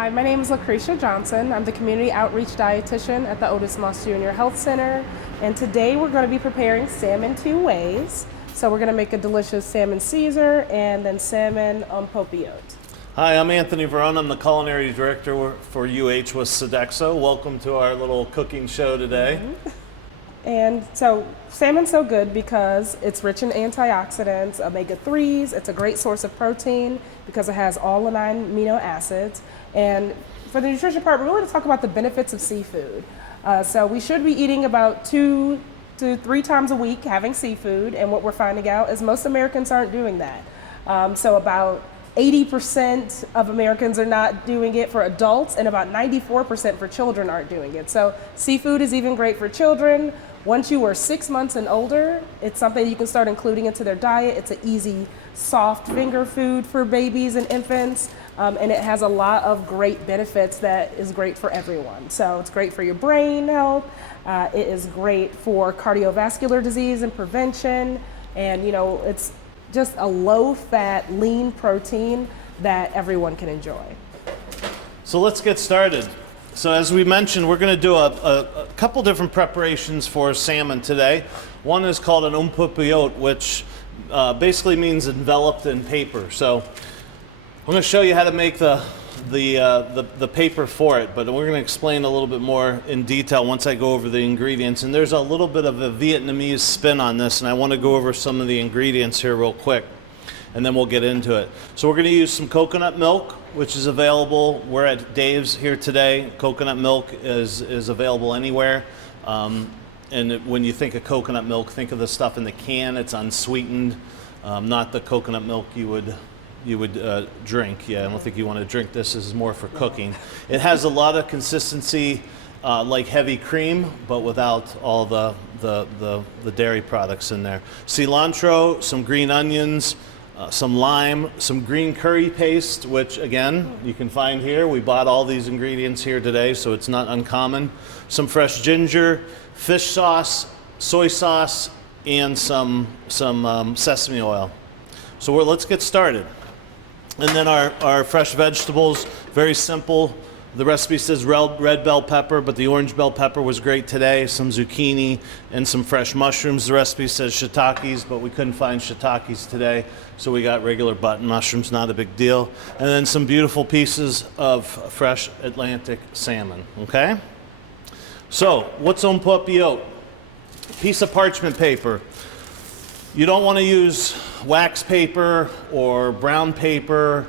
Hi, my name is Lucretia Johnson. I'm the Community Outreach Dietitian at the Otis Moss Junior Health Center. And today we're going to be preparing salmon two ways. So we're going to make a delicious salmon Caesar and then salmon popiot. Hi, I'm Anthony Verona. I'm the Culinary Director for UH with Sodexo. Welcome to our little cooking show today. And so salmon's so good because it's rich in antioxidants, omega-3s. It's a great source of protein because it has all the 9 amino acids. And for the nutrition part, we're going to talk about the benefits of seafood. So we should be eating about 2 to 3 times a week having seafood. And what we're finding out is most Americans aren't doing that. So about 80% of Americans are not doing it for adults, and about 94% for children aren't doing it. So seafood is even great for children. Once you are 6 months and older, it's something you can start including into their diet. It's an easy, soft finger food for babies and infants, and it has a lot of great benefits that is great for everyone. So it's great for your brain health. It is great for cardiovascular disease and prevention, and it's just a low-fat, lean protein that everyone can enjoy. So let's get started. So as we mentioned, we're going to do a couple different preparations for salmon today. One is called an popiot, which basically means enveloped in paper. So I'm going to show you how to make the paper for it, but we're going to explain a little bit more in detail once I go over the ingredients. And there's a little bit of a Vietnamese spin on this, and I want to go over some of the ingredients here real quick, and then we'll get into it. So we're going to use some coconut milk, which is available. We're at Dave's here today. Coconut milk is available anywhere. And when you think of coconut milk, think of the stuff in the can. It's unsweetened, not the coconut milk you would drink. Yeah, I don't think you want to drink this. This is more for cooking. It has a lot of consistency, like heavy cream, but without all the dairy products in there. Cilantro, some green onions, some lime, some green curry paste, which again, you can find here. We bought all these ingredients here today, so it's not uncommon. Some fresh ginger, fish sauce, soy sauce, and some sesame oil. So let's get started. And then our fresh vegetables, very simple. The recipe says red bell pepper, but the orange bell pepper was great today. Some zucchini and some fresh mushrooms. The recipe says shiitakes, but we couldn't find shiitakes today, so we got regular button mushrooms, not a big deal. And then some beautiful pieces of fresh Atlantic salmon, okay? So, what's un popiot? Piece of parchment paper. You don't want to use wax paper or brown paper.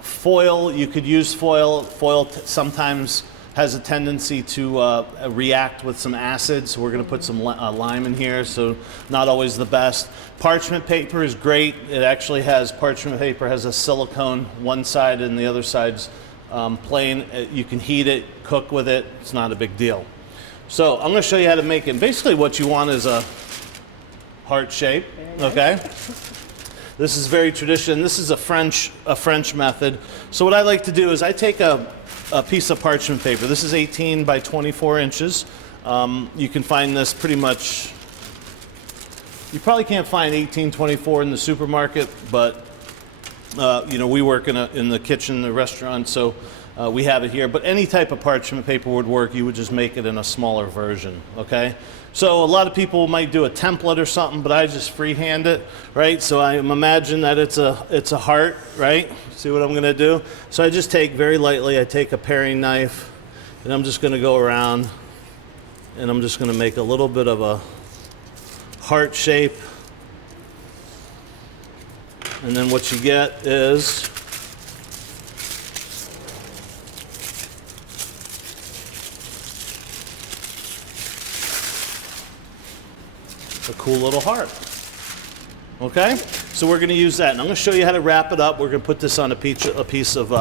Foil, you could use foil. Foil sometimes has a tendency to react with some acid, so we're going to put some lime in here, so not always the best. Parchment paper is great. It actually parchment paper has a silicone, one side and the other side's plain. You can heat it, cook with it. It's not a big deal. So I'm going to show you how to make it. Basically what you want is a heart shape, okay? This is very traditional. This is a French method. So what I like to do is I take a piece of parchment paper. This is 18 by 24 inches. You can find this pretty much, you probably can't find 1824 in the supermarket, but we work in the kitchen, the restaurant, so we have it here. But any type of parchment paper would work. You would just make it in a smaller version, okay? So a lot of people might do a template or something, but I just freehand it, right? So I imagine that it's a heart, right? See what I'm going to do? So I just take very lightly, I take a paring knife, and I'm just going to go around, and I'm just going to make a little bit of a heart shape. And then what you get is a cool little heart. Okay? So we're going to use that. And I'm going to show you how to wrap it up. We're going to put this on a piece of,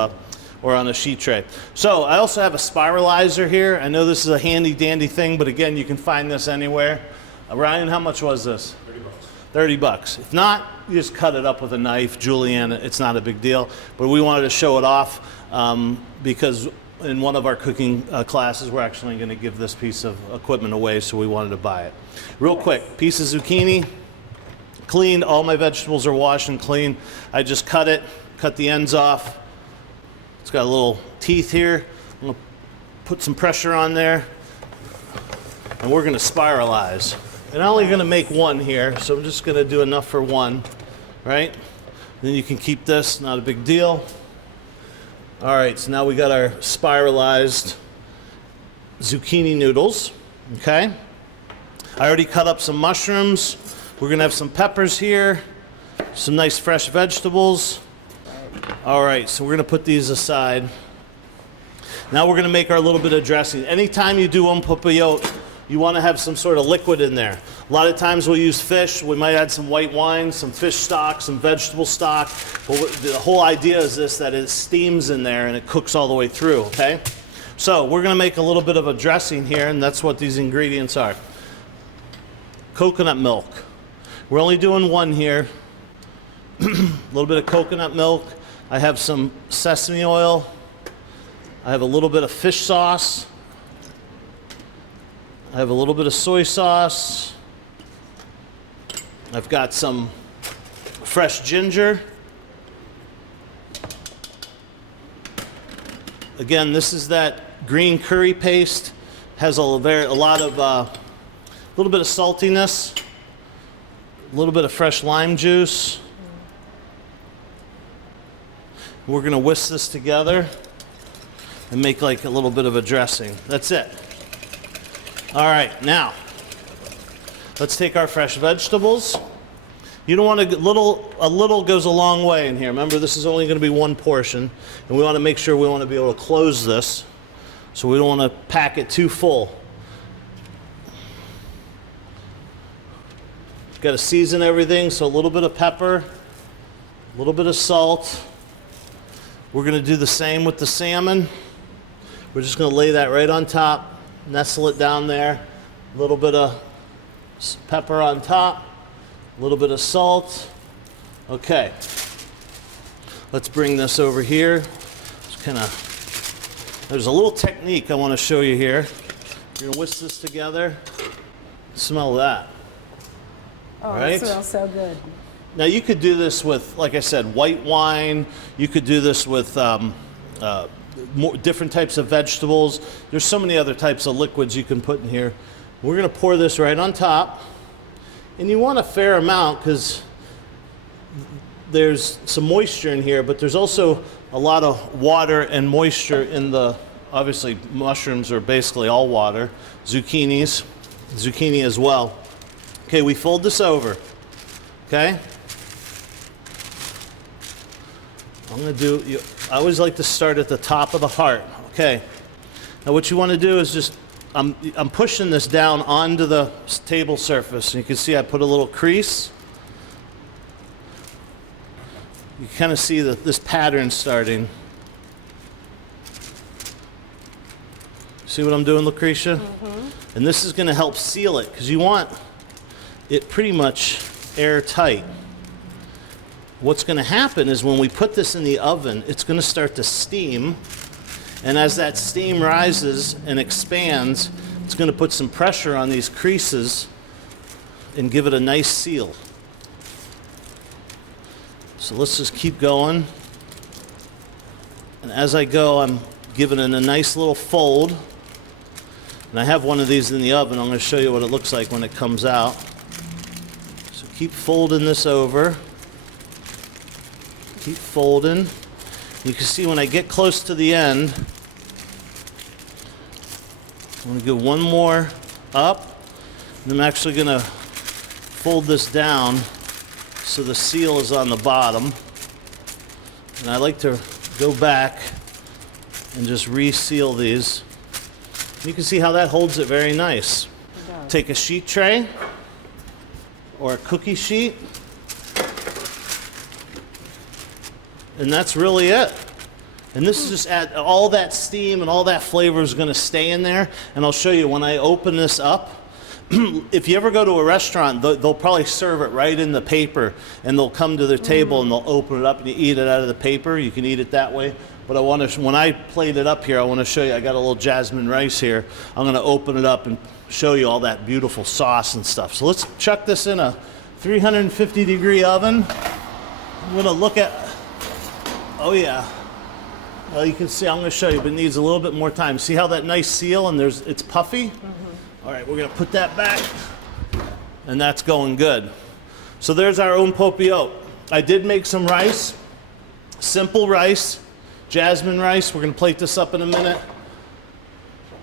or on a sheet tray. So I also have a spiralizer here. I know this is a handy dandy thing, but again, you can find this anywhere. Ryan, how much was this? 30 bucks. 30 bucks. If not, you just cut it up with a knife, julienne. It's not a big deal. But we wanted to show it off because in one of our cooking classes, we're actually going to give this piece of equipment away, so we wanted to buy it. Real quick, piece of zucchini, cleaned. All my vegetables are washed and clean. I just cut the ends off, It's got a little teeth here. I'm gonna put some pressure on there, and we're gonna spiralize. And I'm only gonna make one here, so I'm just gonna do enough for one, right? Then you can keep this, not a big deal. All right, so now we got our spiralized zucchini noodles, okay? I already cut up some mushrooms. We're gonna have some peppers here, some nice fresh vegetables. All right, so we're gonna put these aside. Now we're gonna make our little bit of dressing. Anytime you do un papillote, you wanna have some sort of liquid in there. A lot of times we'll use fish. We might add some white wine, some fish stock, some vegetable stock. But the whole idea is this, that it steams in there and it cooks all the way through, okay? So we're gonna make a little bit of a dressing here, and that's what these ingredients are. Coconut milk. We're only doing one here. A little bit of coconut milk. I have some sesame oil. I have a little bit of fish sauce. I have a little bit of soy sauce. I've got some fresh ginger. Again, this is that green curry paste. Has a little bit of saltiness, a little bit of fresh lime juice. We're gonna whisk this together and make like a little bit of a dressing. That's it. All right, now let's take our fresh vegetables. You don't want to a little goes a long way in here. Remember, this is only going to be one portion, and we want to make sure we want to be able to close this, so we don't want to pack it too full. Got to season everything, so a little bit of pepper, a little bit of salt. We're going to do the same with the salmon. We're just going to lay that right on top, nestle it down there. A little bit of pepper on top, a little bit of salt. Okay, let's bring this over here. There's a little technique I want to show you here. You're going to whisk this together. Smell that. Oh, right? It smells so good. Now you could do this with, like I said, white wine. You could do this with different types of vegetables. There's so many other types of liquids you can put in here. We're going to pour this right on top. And you want a fair amount because there's some moisture in here, but there's also a lot of water and moisture in the, obviously mushrooms are basically all water. Zucchini as well. Okay, we fold this over, okay? I always like to start at the top of the heart, okay? Now what you want to do is just, I'm pushing this down onto the table surface. You can see I put a little crease. You kind of see this pattern starting. See what I'm doing, Lucretia? Mm-hmm. And this is going to help seal it because you want it pretty much airtight. What's going to happen is when we put this in the oven, it's going to start to steam. And as that steam rises and expands, it's going to put some pressure on these creases and give it a nice seal. So let's just keep going. And as I go, I'm giving it a nice little fold. And I have one of these in the oven. I'm going to show you what it looks like when it comes out. So keep folding this over. Keep folding. You can see when I get close to the end, I'm going to go one more up. And I'm actually going to fold this down so the seal is on the bottom. And I like to go back and just reseal these. You can see how that holds it very nice. Take a sheet tray or a cookie sheet. And that's really it. And this is just all that steam and all that flavor is going to stay in there. And I'll show you when I open this up. If you ever go to a restaurant, they'll probably serve it right in the paper, and they'll come to their table and they'll open it up and you eat it out of the paper. You can eat it that way. But when I plate it up here, I want to show you. I got a little jasmine rice here. I'm going to open it up and show you all that beautiful sauce and stuff. So let's chuck this in a 350-degree oven. I'm going to look at. Oh yeah. Well, you can see, I'm going to show you, but it needs a little bit more time. See how that nice seal and it's puffy? All right, we're going to put that back, and that's going good. So there's our un po' piot. I did make some rice, simple rice, jasmine rice. We're going to plate this up in a minute.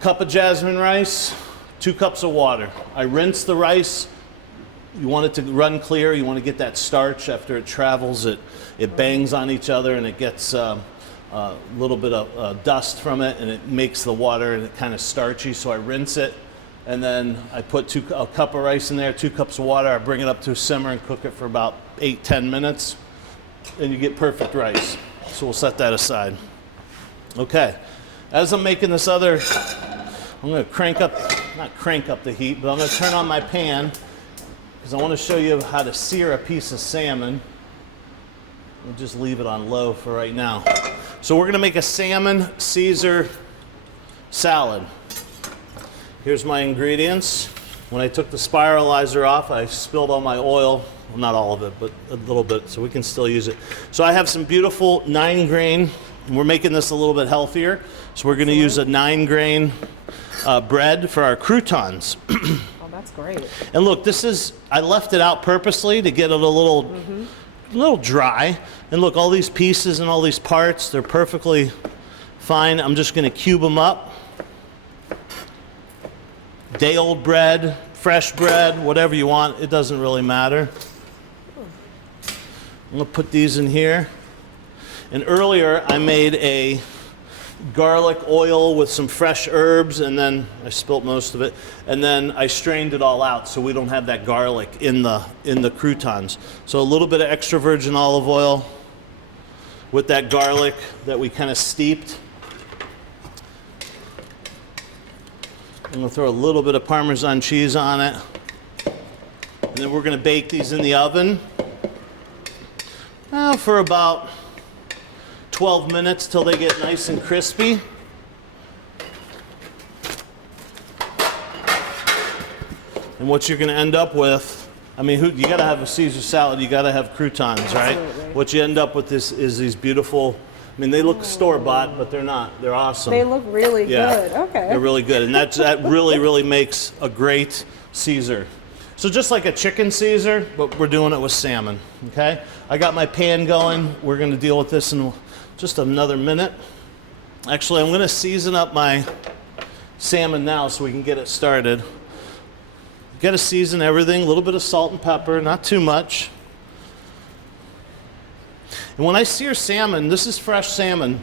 Cup of jasmine rice, 2 cups of water. I rinse the rice. You want it to run clear. You want to get that starch. After it travels, it bangs on each other, and it gets a little bit of dust from it, and it makes the water and it kind of starchy. So I rinse it, and then I put a cup of rice in there, 2 cups of water. I bring it up to a simmer and cook it for about 8-10 minutes, and you get perfect rice. So we'll set that aside. Okay, as I'm making this other, I'm going to not crank up the heat, but I'm going to turn on my pan because I want to show you how to sear a piece of salmon. We'll just leave it on low for right now. So we're going to make a salmon Caesar salad. Here's my ingredients. When I took the spiralizer off, I spilled all my oil. Well, not all of it, but a little bit, so we can still use it. So I have some beautiful 9-grain. We're making this a little bit healthier. So we're going to use a 9-grain bread for our croutons. Oh, that's great. And look, I left it out purposely to get it a little dry. And look, all these pieces and all these parts, they're perfectly fine. I'm just going to cube them up. Day-old bread, fresh bread, whatever you want, it doesn't really matter. I'm going to put these in here. And earlier I made a garlic oil with some fresh herbs, and then I spilt most of it, and then I strained it all out so we don't have that garlic in the croutons. So a little bit of extra virgin olive oil with that garlic that we kind of steeped. I'm going to throw a little bit of Parmesan cheese on it. And then we're going to bake these in the oven for about 12 minutes till they get nice and crispy. And what you're going to end up with, I mean, you got to have a Caesar salad, you got to have croutons, right? Absolutely. What you end up with is these beautiful, I mean, they look store-bought, but they're not. They're awesome. They look really good. Okay. They're really good. And that really, really makes a great Caesar. So just like a chicken Caesar, but we're doing it with salmon, okay? I got my pan going. We're going to deal with this in just another minute. Actually, I'm going to season up my salmon now so we can get it started. You got to season everything, a little bit of salt and pepper, not too much. And when I sear salmon, this is fresh salmon.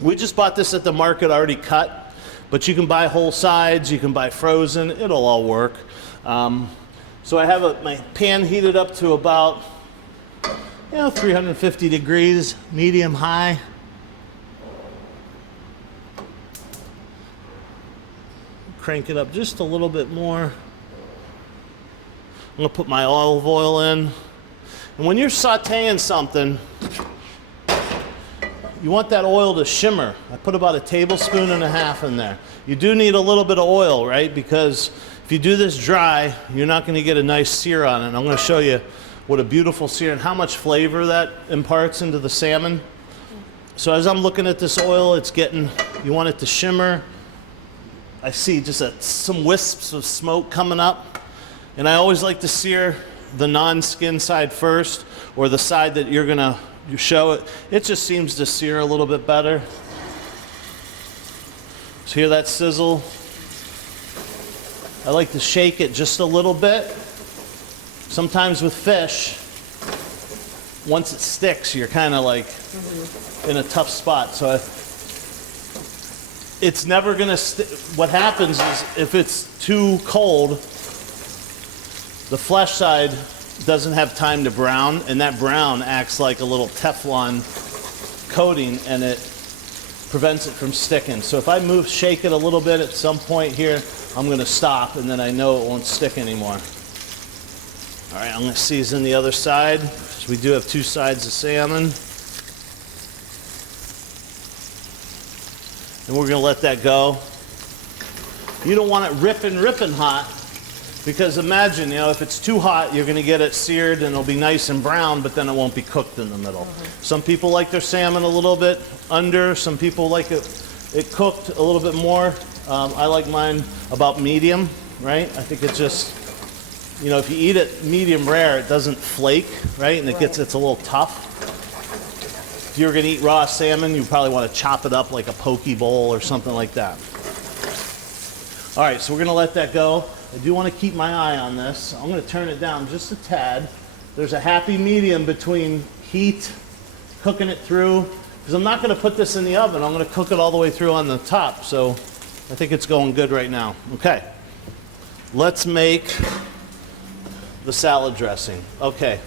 We just bought this at the market already cut, but you can buy whole sides, you can buy frozen, it'll all work. So I have my pan heated up to about 350 degrees, medium high. Crank it up just a little bit more. I'm going to put my olive oil in. And when you're sauteing something, you want that oil to shimmer. I put about 1.5 tablespoons in there. You do need a little bit of oil, right? Because if you do this dry, you're not going to get a nice sear on it. And I'm going to show you what a beautiful sear and how much flavor that imparts into the salmon. So as I'm looking at this oil, you want it to shimmer. I see just some wisps of smoke coming up. And I always like to sear the non-skin side first, or the side that you're gonna show it. It just seems to sear a little bit better. So hear that sizzle? I like to shake it just a little bit. Sometimes with fish, once it sticks, you're kind of like in a tough spot. So it's never gonna what happens is if it's too cold, the flesh side doesn't have time to brown, and that brown acts like a little Teflon coating, and it prevents it from sticking. So if I shake it a little bit at some point here, I'm going to stop, and then I know it won't stick anymore. All right, I'm going to season the other side, because we do have 2 sides of salmon. And we're going to let that go. You don't want it ripping hot, Because imagine, you know, if it's too hot, you're going to get it seared and it'll be nice and brown, but then it won't be cooked in the middle. Some people like their salmon a little bit under. Some people like it cooked a little bit more. I like mine about medium, right? I think it's just, you know, if you eat it medium rare, it doesn't flake, right? And it's a little tough. If you were going to eat raw salmon, you probably want to chop it up like a poke bowl or something like that. All right, so we're going to let that go. I do want to keep my eye on this. I'm going to turn it down just a tad. There's a happy medium between heat, cooking it through, because I'm not going to put this in the oven. I'm going to cook it all the way through on the top. So I think it's going good right now. Okay, let's make the salad dressing. Okay.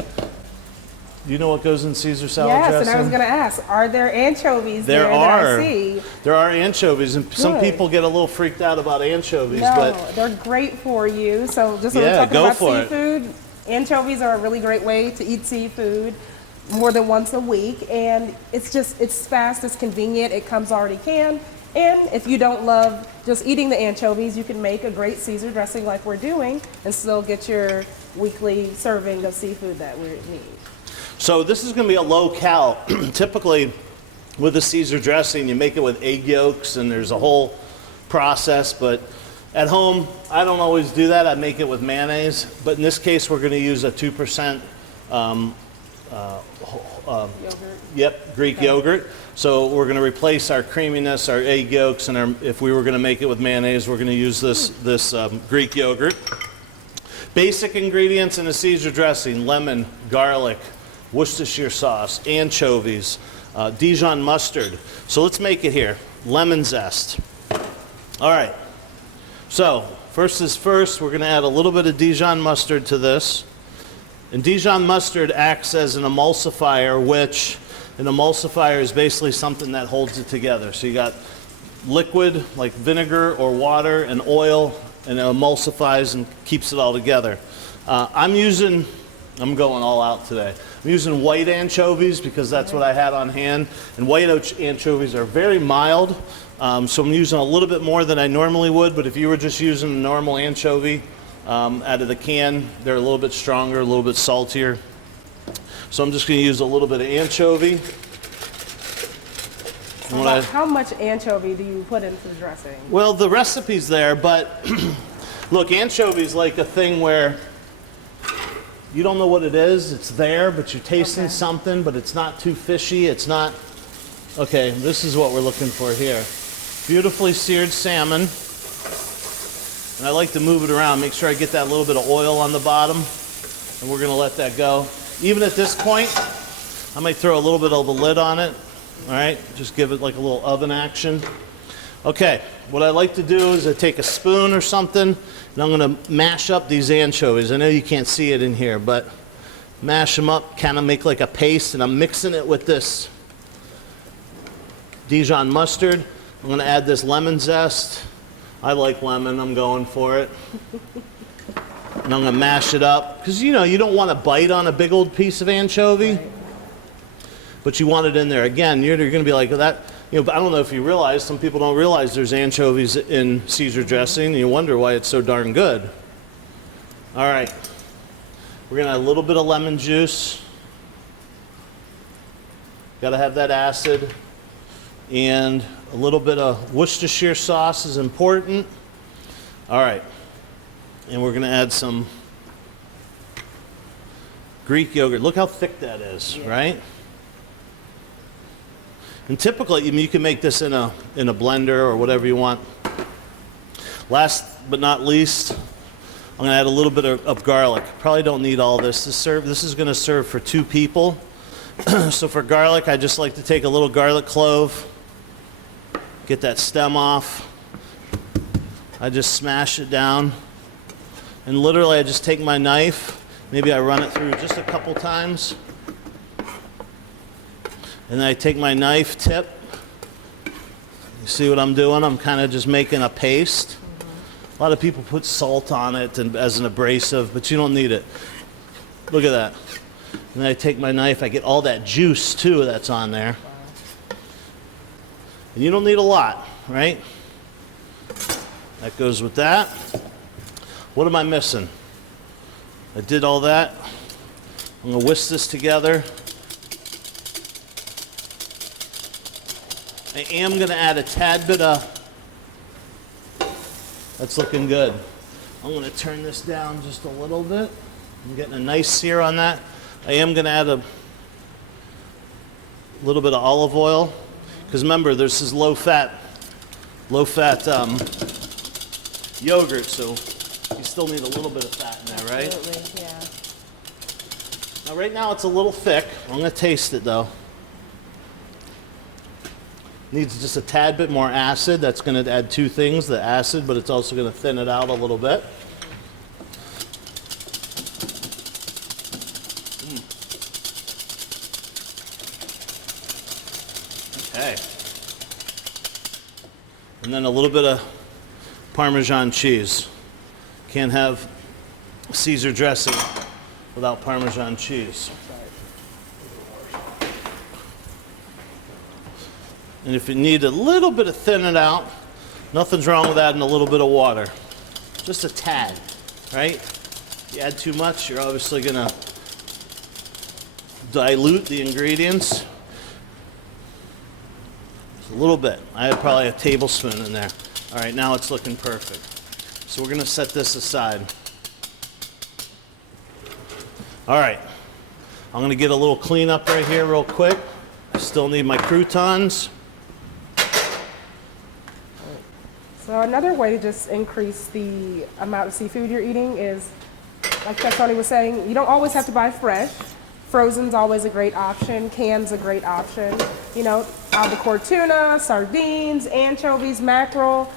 Do you know what goes in Caesar salad dressing? Yes, and I was going to ask, are there anchovies there that I see? There are anchovies, and some people get a little freaked out about anchovies. No, but they're great for you. So just when we're talking about seafood, anchovies are a really great way to eat seafood more than once a week. And it's fast, it's convenient, it comes already canned. And if you don't love just eating the anchovies, you can make a great Caesar dressing like we're doing and still get your weekly serving of seafood that we need. So this is going to be a low-cal. Typically, with a Caesar dressing, you make it with egg yolks, and there's a whole process. But at home, I don't always do that. I make it with mayonnaise. But in this case, we're going to use a 2% Greek yogurt. So we're going to replace our creaminess, our egg yolks, and if we were going to make it with mayonnaise, we're going to use this Greek yogurt. Basic ingredients in a Caesar dressing: lemon, garlic, Worcestershire sauce, anchovies, Dijon mustard. So let's make it here. Lemon zest. All right. So first is first, we're going to add a little bit of Dijon mustard to this. And Dijon mustard acts as an emulsifier, which an emulsifier is basically something that holds it together. So you got liquid like vinegar or water and oil, and it emulsifies and keeps it all together. I'm going all out today. I'm using white anchovies because that's what I had on hand. And white anchovies are very mild, so I'm using a little bit more than I normally would. But if you were just using a normal anchovy out of the can, they're a little bit stronger, a little bit saltier. So I'm just going to use a little bit of anchovy. How much anchovy do you put into the dressing? Well, the recipe's there, but look, anchovy's like a thing where you don't know what it is. It's there, but you're tasting something, but it's not too fishy. It's not... Okay, this is what we're looking for here. Beautifully seared salmon. And I like to move it around, make sure I get that little bit of oil on the bottom. And we're going to let that go. Even at this point, I might throw a little bit of the lid on it. All right, just give it like a little oven action. Okay, what I like to do is I take a spoon or something, and I'm going to mash up these anchovies. I know you can't see it in here, but mash them up, kind of make like a paste, and I'm mixing it with this Dijon mustard. I'm going to add this lemon zest. I like lemon, I'm going for it. And I'm going to mash it up, because you know, you don't want to bite on a big old piece of anchovy. Right. But you want it in there. Again, you're going to be like, that. You know, I don't know if you realize, some people don't realize there's anchovies in Caesar dressing, and you wonder why it's so darn good. All right. We're going to add a little bit of lemon juice. Got to have that acid. And a little bit of Worcestershire sauce is important. All right. And we're going to add some Greek yogurt. Look how thick that is, right? And typically, you can make this in a blender or whatever you want. Last but not least, I'm going to add a little bit of garlic. Probably don't need all this to serve. This is going to serve for 2 people. So for garlic, I just like to take a little garlic clove, get that stem off. I just smash it down. And literally, I just take my knife. Maybe I run it through just a couple times. And then I take my knife tip. You see what I'm doing? I'm kind of just making a paste. A lot of people put salt on it as an abrasive, but you don't need it. Look at that. And then I take my knife. I get all that juice, too, that's on there. And you don't need a lot, right? That goes with that. What am I missing? I did all that. I'm gonna whisk this together. I am gonna add a tad bit of, that's looking good. I'm gonna turn this down just a little bit. I'm getting a nice sear on that. I am gonna add a little bit of olive oil, because remember, this is low-fat yogurt, so you still need a little bit of fat in there, right? Absolutely, yeah. Now, right now it's a little thick. I'm gonna taste it though. Needs just a tad bit more acid. That's gonna add two things, the acid, but it's also gonna thin it out a little bit. Okay. And then a little bit of Parmesan cheese. Can't have Caesar dressing without Parmesan cheese. And if you need a little bit of thinning out, nothing's wrong with adding a little bit of water. Just a tad, right? If you add too much, you're obviously gonna dilute the ingredients. Just a little bit. I had probably a tablespoon in there. All right, now it's looking perfect. So we're gonna set this aside. All right, I'm gonna get a little cleanup right here real quick. I still need my croutons. So another way to just increase the amount of seafood you're eating is, like Chef Tony was saying, you don't always have to buy fresh. Frozen's always a great option. Can's a great option. You know, albacore tuna, sardines, anchovies, mackerel,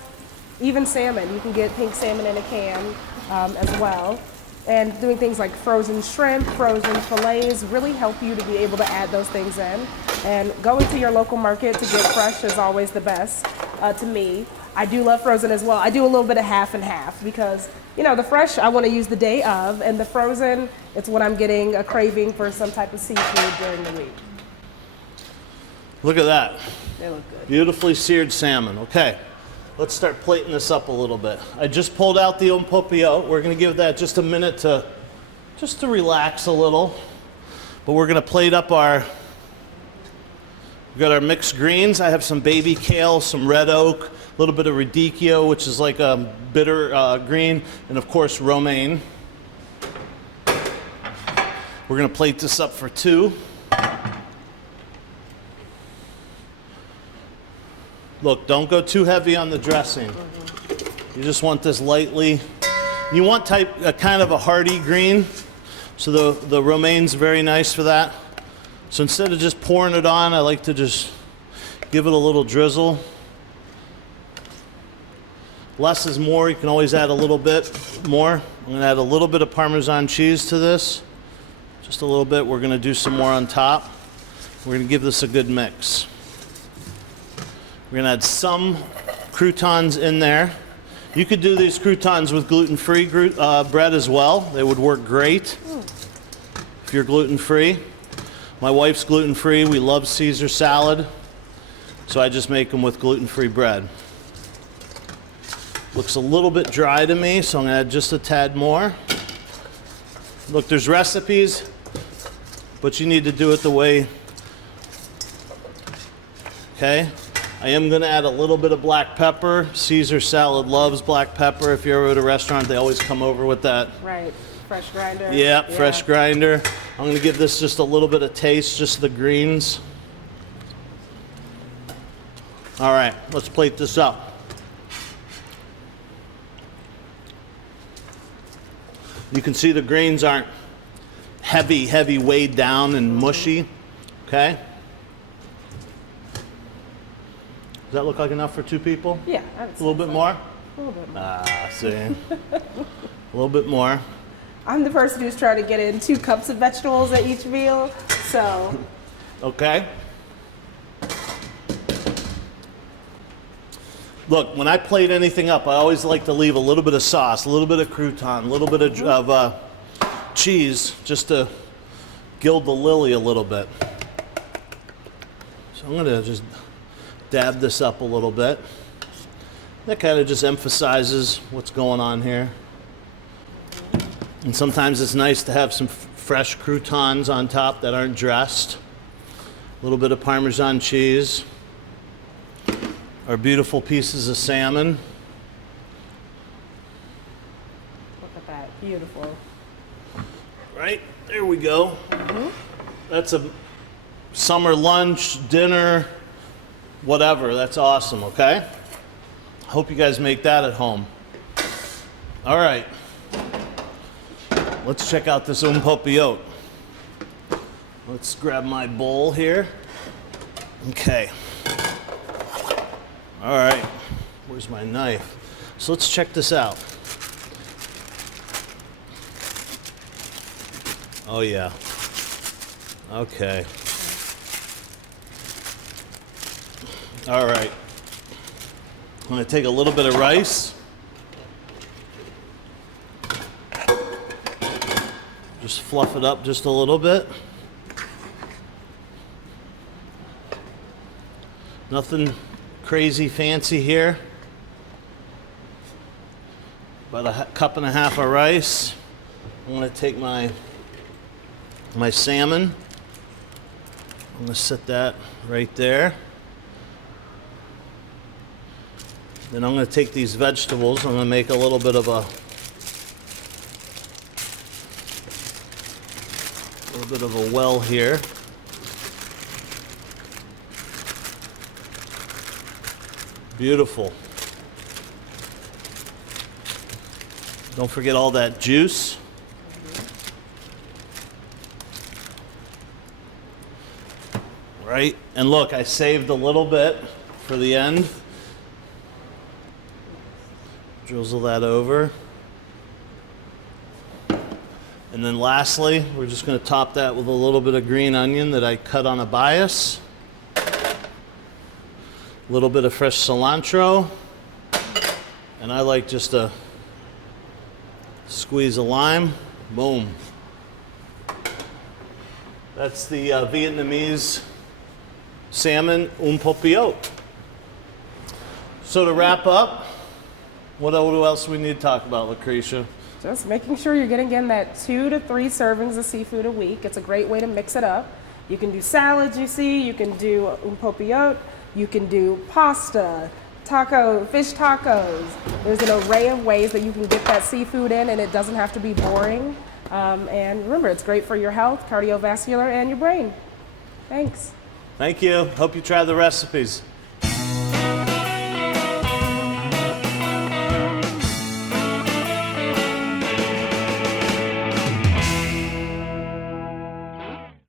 even salmon. You can get pink salmon in a can as well. And doing things like frozen shrimp, frozen fillets really help you to be able to add those things in. And going to your local market to get fresh is always the best to me. I do love frozen as well. I do a little bit of half and half because, you know, the fresh I want to use the day of, and the frozen, it's when I'm getting a craving for some type of seafood during the week. Look at that. They look good. Beautifully seared salmon. Okay, let's start plating this up a little bit. I just pulled out the ompopio. We're gonna give that just a minute to relax a little. But we're gonna plate up we've got our mixed greens. I have some baby kale, some red oak, a little bit of radicchio, which is like a bitter green, and of course romaine. We're gonna plate this up for two. Look, don't go too heavy on the dressing. You just want this lightly. You want kind of a hearty green, so the romaine's very nice for that. So instead of just pouring it on, I like to just give it a little drizzle. Less is more. You can always add a little bit more. I'm going to add a little bit of Parmesan cheese to this. Just a little bit. We're going to do some more on top. We're going to give this a good mix. We're going to add some croutons in there. You could do these croutons with gluten-free bread as well. They would work great if you're gluten-free. My wife's gluten-free. We love Caesar salad, so I just make them with gluten-free bread. Looks a little bit dry to me, so I'm going to add just a tad more. Look, there's recipes, but you need to do it the way. Okay. I am going to add a little bit of black pepper. Caesar salad loves black pepper. If you're ever at a restaurant, they always come over with that. Right. Fresh grinder. Yeah, fresh grinder. I'm going to give this just a little bit of taste, just the greens. All right, let's plate this up. You can see the greens aren't heavy weighed down and mushy. Okay. Does that look like enough for two people? Yeah. A little bit more? A little bit more. Ah, see. A little bit more. I'm the person who's trying to get in 2 cups of vegetables at each meal, so. Okay. Look, when I plate anything up, I always like to leave a little bit of sauce, a little bit of crouton, a little bit of cheese, just to gild the lily a little bit. So I'm going to just dab this up a little bit. That kind of just emphasizes what's going on here. And sometimes it's nice to have some fresh croutons on top that aren't dressed. A little bit of Parmesan cheese. Our beautiful pieces of salmon. Look at that, beautiful. Right, there we go. That's a summer lunch, dinner, whatever. That's awesome, okay? Hope you guys make that at home. All right. Let's check out this un po' piot. Let's grab my bowl here. Okay. All right. Where's my knife? So let's check this out. Oh yeah. Okay. All right. I'm going to take a little bit of rice. Just fluff it up just a little bit. Nothing crazy fancy here. About a cup and a half of rice. I'm going to take my salmon. I'm going to set that right there. Then I'm going to take these vegetables. I'm going to make a little bit of a well here. Beautiful. Don't forget all that juice. Right? And look, I saved a little bit for the end. Drizzle that over. And then lastly, we're just going to top that with a little bit of green onion that I cut on a bias. A little bit of fresh cilantro. And I like just a squeeze of lime. Boom. That's the Vietnamese salmon un po' piot. So to wrap up, what else do we need to talk about, Lucretia? Just making sure you're getting in that 2 to 3 servings of seafood a week. It's a great way to mix it up. You can do salads, you see, you can do un po' piot, you can do pasta, fish tacos. There's an array of ways that you can get that seafood in, and it doesn't have to be boring. And remember, it's great for your health, cardiovascular, and your brain. Thanks. Thank you. Hope you try the recipes.